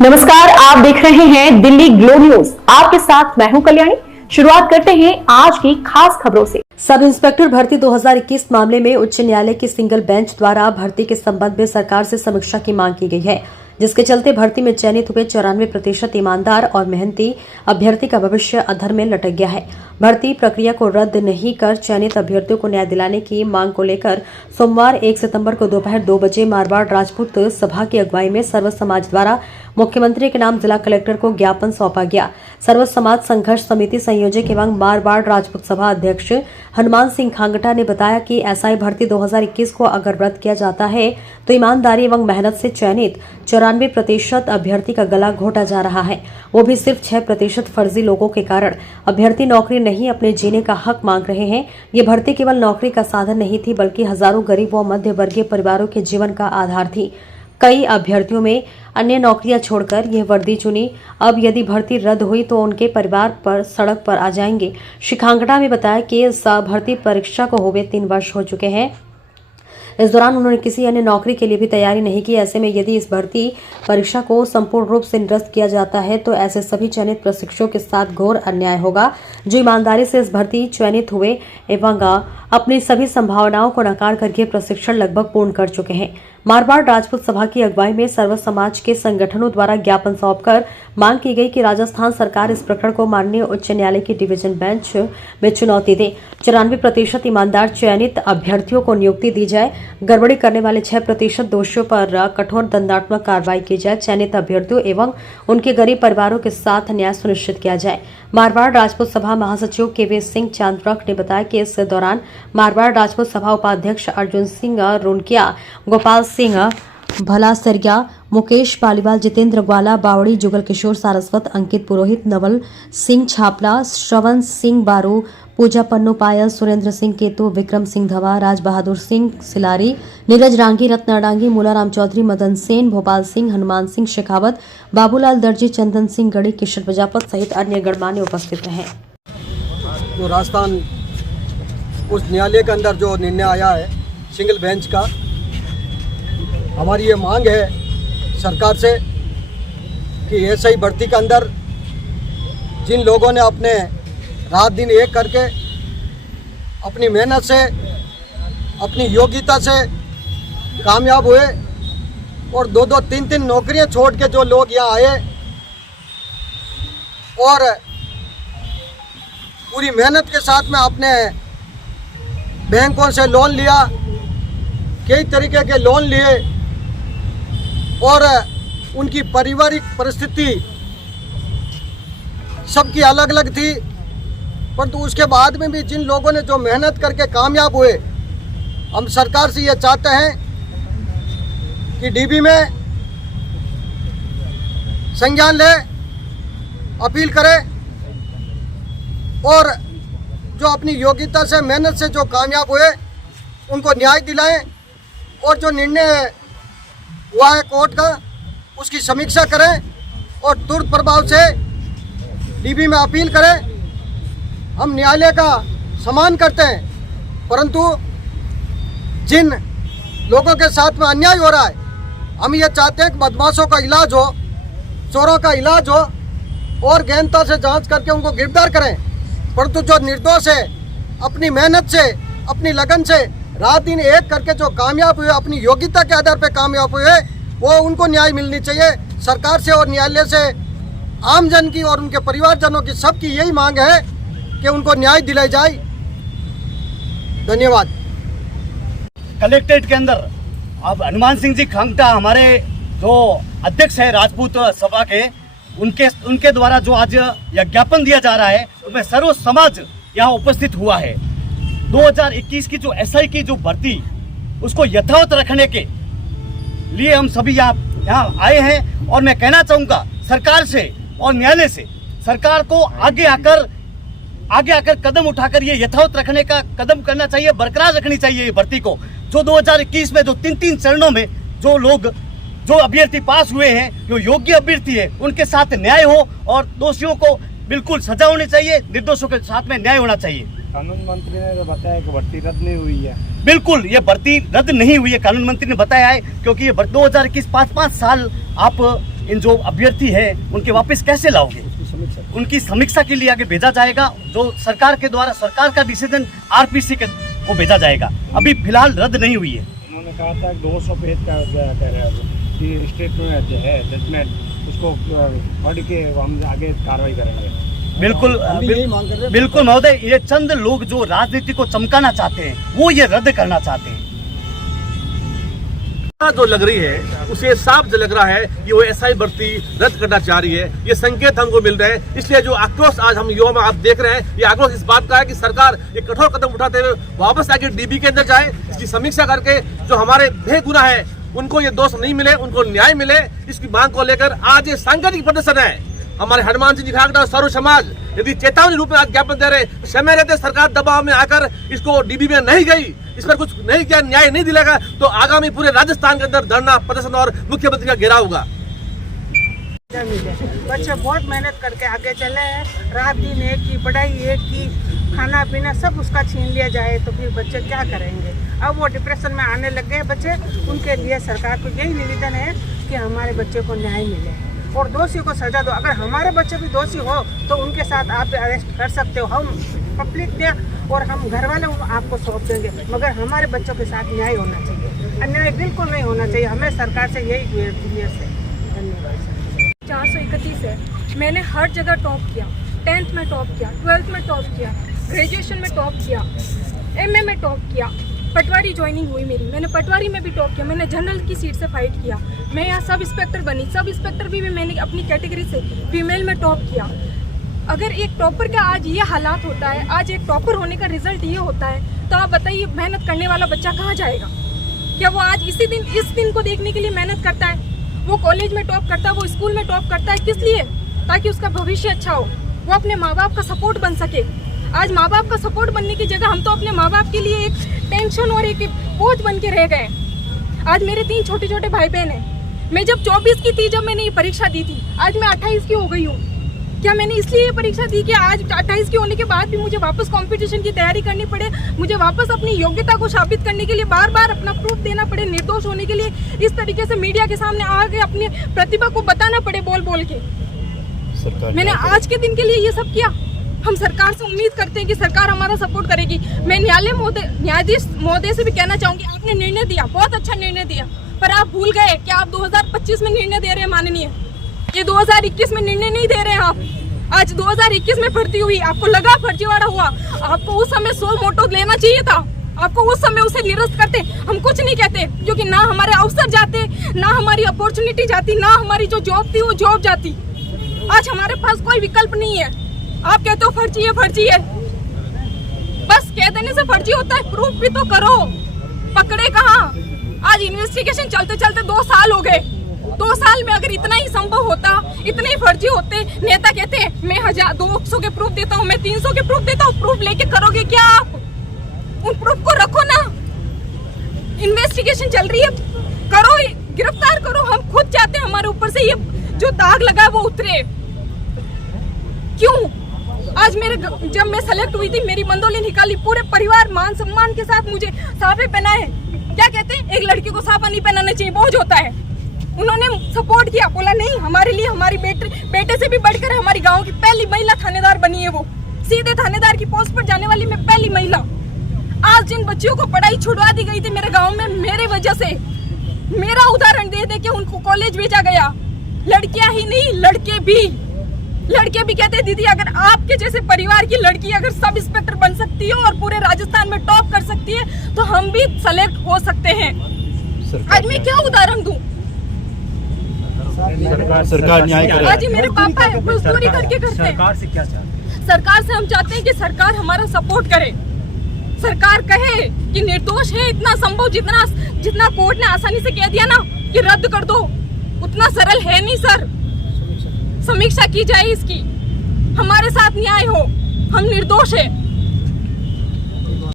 नमस्कार, आप देख रहे हैं दिल्ली ग्लो न्यूज। आपके साथ मैं हूं कल्याणी। शुरुआत करते हैं आज की खास खबरों से। सब इंस्पेक्टर भर्ती 2021 मामले में उच्च न्यायालय की सिंगल बेंच द्वारा भर्ती के संबंध में सरकार से समीक्षा की मांग की गई है, जिसके चलते भर्ती में चयनित हुए 94% ईमानदार और मेहनती अभ्यर्थी का भविष्य अधर में लटक गया है। भर्ती प्रक्रिया को रद्द नहीं कर चयनित अभ्यर्थियों को न्याय दिलाने की मांग को लेकर सोमवार 1 सितंबर को दोपहर 2 बजे मारवाड़ राजपूत सभा की अगुवाई में सर्व समाज द्वारा मुख्यमंत्री के नाम जिला कलेक्टर को ज्ञापन सौंपा गया। सर्व समाज संघर्ष समिति संयोजक एवं मारवाड़ राजपूत सभा अध्यक्ष हनुमान सिंह खांगटा ने बताया कि एसआई भर्ती 2021 को अगर रद्द किया जाता है तो ईमानदारी एवं मेहनत से चयनित 94% अभ्यर्थी का गला घोटा जा रहा है, वो भी सिर्फ 6% फर्जी लोगों के कारण। अभ्यर्थी नौकरी नहीं अपने जीने का हक मांग रहे हैं। ये भर्ती केवल नौकरी का साधन नहीं थी, बल्कि हजारों गरीब व मध्य वर्गीय परिवारों के जीवन का आधार थी। कई अभ्यर्थियों में अन्य नौकरियां छोड़कर यह वर्दी चुनी। अब यदि भर्ती रद्द हुई तो उनके परिवार पर सड़क पर आ जाएंगे। श्री खांगटा ने बताया कि इस भर्ती परीक्षा को हुए 3 वर्ष हो चुके हैं। इस दौरान उन्होंने किसी अन्य नौकरी के लिए भी तैयारी नहीं की। ऐसे में यदि इस भर्ती परीक्षा को संपूर्ण रूप से निरस्त किया जाता है तो ऐसे सभी चयनित प्रशिक्षुओं के साथ घोर अन्याय होगा, जो ईमानदारी से इस भर्ती चयनित हुए एवं अपनी सभी संभावनाओं को नकार करके प्रशिक्षण लगभग पूर्ण कर चुके हैं। मारवाड़ राजपूत सभा की अगुवाई में सर्व समाज के संगठनों द्वारा ज्ञापन सौंपकर मांग की गई कि राजस्थान सरकार इस प्रकरण को माननीय उच्च न्यायालय की डिवीजन बेंच में चुनौती दे। 94% ईमानदार चयनित अभ्यर्थियों को नियुक्ति दी जाए। गड़बड़ी करने वाले 6% दोषियों पर कठोर दंडात्मक कार्रवाई की जाए। चयनित अभ्यर्थियों एवं उनके गरीब परिवारों के साथ न्याय सुनिश्चित किया जाए। मारवाड़ राजपूत सभा महासचिव केवी सिंह चांदप्रक ने बताया कि इस दौरान मारवाड़ राजपूत सभा उपाध्यक्ष अर्जुन सिंह रुनकिया, गोपाल सिंह भलासरिया, मुकेश पालीवाल, जितेंद्र ग्वाला, बावड़ी, जुगल किशोर सारस्वत, अंकित पुरोहित, नवल सिंह छापला, श्रवण सिंह बारू, पूजा पन्नू पायल, सुरेंद्र सिंह केतु, विक्रम सिंह धवा, राज बहादुर सिंह सिलारी, नीरज रांगी, रत्न अडांगी, मूलाराम चौधरी, मदन सेन, भोपाल सिंह, हनुमान सिंह शेखावत, बाबूलाल दर्जी, चंदन सिंह गढ़ी, किशन प्रजापत सहित अन्य गणमान्य उपस्थित रहे। तो राजस्थान उच्च न्यायालय के अंदर जो निर्णय आया है सिंगल बेंच का, हमारी ये मांग है सरकार से कि एसआई भर्ती के अंदर जिन लोगों ने अपने रात दिन एक करके अपनी मेहनत से, अपनी योग्यता से कामयाब हुए और 2-2, 3-3 नौकरियां छोड़ के जो लोग यहाँ आए और पूरी मेहनत के साथ में अपने बैंकों से लोन लिया, कई तरीके के लोन लिए और उनकी पारिवारिक परिस्थिति सबकी अलग अलग थी, परंतु उसके बाद में भी जिन लोगों ने जो मेहनत करके कामयाब हुए, हम सरकार से ये चाहते हैं कि डीबी में संज्ञान ले, अपील करें और जो अपनी योग्यता से, मेहनत से जो कामयाब हुए उनको न्याय दिलाएं और जो निर्णय हुआ है कोर्ट का उसकी समीक्षा करें और तुरंत प्रभाव से डीबी में अपील करें। हम न्यायालय का सम्मान करते हैं, परंतु जिन लोगों के साथ में अन्याय हो रहा है, हम ये चाहते हैं कि बदमाशों का इलाज हो, चोरों का इलाज हो और गहनता से जांच करके उनको गिरफ्तार करें। परंतु जो निर्दोष है, अपनी मेहनत से, अपनी लगन से रात दिन एक करके जो कामयाब हुए, अपनी योग्यता के आधार पर कामयाब हुए, वो उनको न्याय मिलनी चाहिए। सरकार से और न्यायालय से आमजन की और उनके परिवारजनों की सबकी यही मांग है कि उनको न्याय दिलाई जाए। धन्यवाद। कलेक्ट्रेट के अंदर अब हनुमान सिंह जी खांगटा हमारे जो अध्यक्ष है राजपूत सभा के, उनके द्वारा जो आज यह ज्ञापन दिया जा रहा है उसमें सर्व समाज यहाँ उपस्थित हुआ है। 2021 की जो एसआई की जो भर्ती उसको यथावत रखने के लिए हम सभी यहाँ आए हैं और मैं कहना चाहूँगा सरकार से और न्यायालय से, सरकार को आगे आकर कदम उठाकर ये यथावत रखने का कदम करना चाहिए, बरकरार रखनी चाहिए ये भर्ती को। जो 2021 में जो 3-3 चरणों में जो अभ्यर्थी पास हुए हैं, जो योग्य अभ्यर्थी है, उनके साथ न्याय हो और दोषियों को बिल्कुल सजा होनी चाहिए, निर्दोषों के साथ में न्याय होना चाहिए। कानून मंत्री ने तो बताया कि भर्ती रद्द नहीं हुई है। बिल्कुल ये भर्ती रद्द नहीं हुई है, कानून मंत्री ने बताया है, क्योंकि ये 2021 5-5 साल आप इन जो अभ्यर्थी है उनके वापस कैसे लाओगे? उनकी समीक्षा के लिए आगे भेजा जाएगा, जो सरकार के द्वारा सरकार का डिसीजन आरपीसी को भेजा जाएगा। अभी फिलहाल रद्द नहीं हुई है। उन्होंने कहा था 200 पेज का कह रहे हैं कि स्टेटमेंट है जजमेंट, उसको पढ़ के हम आगे कार्रवाई करेंगे। बिल्कुल बिल्कुल महोदय, ये चंद लोग जो राजनीति को चमकाना चाहते हैं वो ये रद्द करना चाहते हैं। जो लग रही है उसे साफ लग रहा है कि वो एसआई भर्ती रद्द करना चाह रही है। ये संकेत हमको मिल रहे हैं। इसलिए जो आक्रोश आज हम युवा में आप देख रहे हैं, ये आक्रोश इस बात का है कि सरकार एक कठोर कदम उठाते हुए वापस आके डीबी के अंदर जाए, इसकी समीक्षा करके जो हमारे बेगुनाह है उनको ये दोष नहीं मिले, उनको न्याय मिले, इसकी मांग को लेकर आज ये सांकेतिक प्रदर्शन है। हमारे हनुमान सिंह जी खांगटा और सर्व समाज यदि चेतावनी रूप में आज ज्ञापन दे रहे, समय रहते सरकार दबाव में आकर इसको डीबी में नहीं गई, इस पर कुछ नहीं किया, न्याय नहीं दिलाएगा, तो आगामी पूरे राजस्थान के अंदर धरना प्रदर्शन और मुख्यमंत्री का घेराव होगा। बच्चे बहुत मेहनत करके आगे चले हैं, रात दिन एक की, पढ़ाई एक की, खाना पीना सब उसका छीन लिया जाए तो फिर बच्चे क्या करेंगे? अब वो डिप्रेशन में आने लग गए बच्चे। उनके लिए सरकार को यही निवेदन है कि हमारे बच्चे को न्याय मिले और दोषी को सजा दो। अगर हमारे बच्चे भी दोषी हो तो उनके साथ आप अरेस्ट कर सकते हो, हम पब्लिक ने और हम घर वाले आपको सौंप देंगे, मगर हमारे बच्चों के साथ न्याय होना चाहिए। अन्याय बिल्कुल नहीं होना चाहिए। हमें सरकार से यही गुजारिश है। धन्यवाद। 431 है। मैंने हर जगह टॉप किया, 10th में टॉप किया, 12th में टॉप किया, ग्रेजुएशन में टॉप किया, MA में टॉप किया, पटवारी ज्वाइनिंग हुई मेरी, मैंने पटवारी में भी टॉप किया, मैंने जनरल की सीट से फाइट किया, मैं यहाँ सब इंस्पेक्टर बनी, सब इंस्पेक्टर भी मैंने अपनी कैटेगरी से फीमेल में टॉप किया। अगर एक टॉपर का आज ये हालात होता है, आज एक टॉपर होने का रिजल्ट ये होता है, तो आप बताइए मेहनत करने वाला बच्चा कहाँ जाएगा? क्या वो आज इस दिन को देखने के लिए मेहनत करता है? वो कॉलेज में टॉप करता है, वो स्कूल में टॉप करता है, किस लिए? ताकि उसका भविष्य अच्छा हो, वो अपने माँ बाप का सपोर्ट बन सके। आज माँ बाप का सपोर्ट बनने की जगह हम तो अपने माँ बाप के लिए एक टेंशन और एक बोझ बन के रह गए। आज मेरे 3 छोटे छोटे भाई बहन हैं। मैं जब 24 की थी, जब मैंने ये परीक्षा दी थी, आज मैं 28 की हो गई हूँ। क्या मैंने इसलिए ये परीक्षा दी कि आज 28 की होने के बाद भी मुझे वापस कंपटीशन की तैयारी करनी पड़े, मुझे वापस अपनी योग्यता को साबित करने के लिए बार बार अपना प्रूफ देना पड़े, निर्दोष होने के लिए इस तरीके से मीडिया के सामने आके अपनी प्रतिभा को बताना पड़े बोल बोल के? मैंने आज के दिन के लिए ये सब किया। हम सरकार से उम्मीद करते हैं कि सरकार हमारा सपोर्ट करेगी। मैं न्यायाधीश महोदय से भी कहना चाहूंगी, आपने निर्णय दिया, बहुत अच्छा निर्णय दिया, पर आप भूल गए कि आप 2025 में निर्णय दे रहे हैं माननीय, ये 2021 में निर्णय नहीं दे रहे हैं आप। आज 2021 में भर्ती हुई, आपको लगा फर्जीवाड़ा हुआ, आपको उस समय 100 मोटो लेना चाहिए था, आपको उस समय उसे निरस्त करते। हम कुछ नहीं कहते, क्योंकि ना हमारे अवसर जाते, ना हमारी अपॉर्चुनिटी जाती, ना हमारी जो जॉब थी वो जॉब जाती। आज हमारे पास कोई विकल्प नहीं है। आप कहते हो फर्जी है, फर्जी है, बस कह देने से फर्जी होता है? प्रूफ भी तो करो। पकड़े कहाँ? आज इन्वेस्टिगेशन चलते चलते 2 साल हो गए। 2 साल में अगर इतना ही संभव होता, इतने ही फर्जी होते, नेता कहते मैं 200 के प्रूफ देता हूँ, मैं 300 के प्रूफ देता हूँ, प्रूफ लेके करोगे क्या आप? उन प्रूफ को रखो ना। इन्वेस्टिगेशन चल रही है, करो, गिरफ्तार करो। हम खुद चाहते हैं हमारे ऊपर से ये जो दाग लगा है वो उतरे। क्यों? आज जब मैं सेलेक्ट हुई थी, मेरी मंदोली निकाली, पूरे परिवार मान सम्मान के साथ मुझे साफे पहनाए। क्या कहते हैं, एक लड़की को साफा नहीं पहनाना चाहिए, बोझ होता है। उन्होंने सपोर्ट किया, बोला नहीं, हमारे लिए, हमारी बेटे से भी बढ़कर हमारी गांव की पहली महिला थानेदार बनी है। वो सीधे थानेदार की पोस्ट पर जाने वाली मैं पहली महिला। आज जिन बच्चियों को पढ़ाई छुड़वा दी गई थी मेरे गाँव में, मेरे वजह से, मेरा उदाहरण दे दे के उनको कॉलेज भेजा गया। लड़कियां ही नहीं, लड़के भी कहते हैं दीदी, अगर आपके जैसे परिवार की लड़की अगर सब इंस्पेक्टर बन सकती है और पूरे राजस्थान में टॉप कर सकती है, तो हम भी सेलेक्ट हो सकते हैं। आज मैं क्या उदाहरण दूं? सरकार न्याय करे। आज मेरे पापा मजदूरी करके करते हैं। सरकार से क्या चाहते? सरकार से हम चाहते हैं कि सरकार हमारा सपोर्ट करे। सरकार कहे कि निर्दोष है, इतना संभव, जितना कोर्ट ने आसानी से कह दिया ना कि रद्द कर दो, उतना सरल है नहीं सर। समीक्षा की जाए इसकी, हमारे साथ न्याय हो, हम निर्दोष है।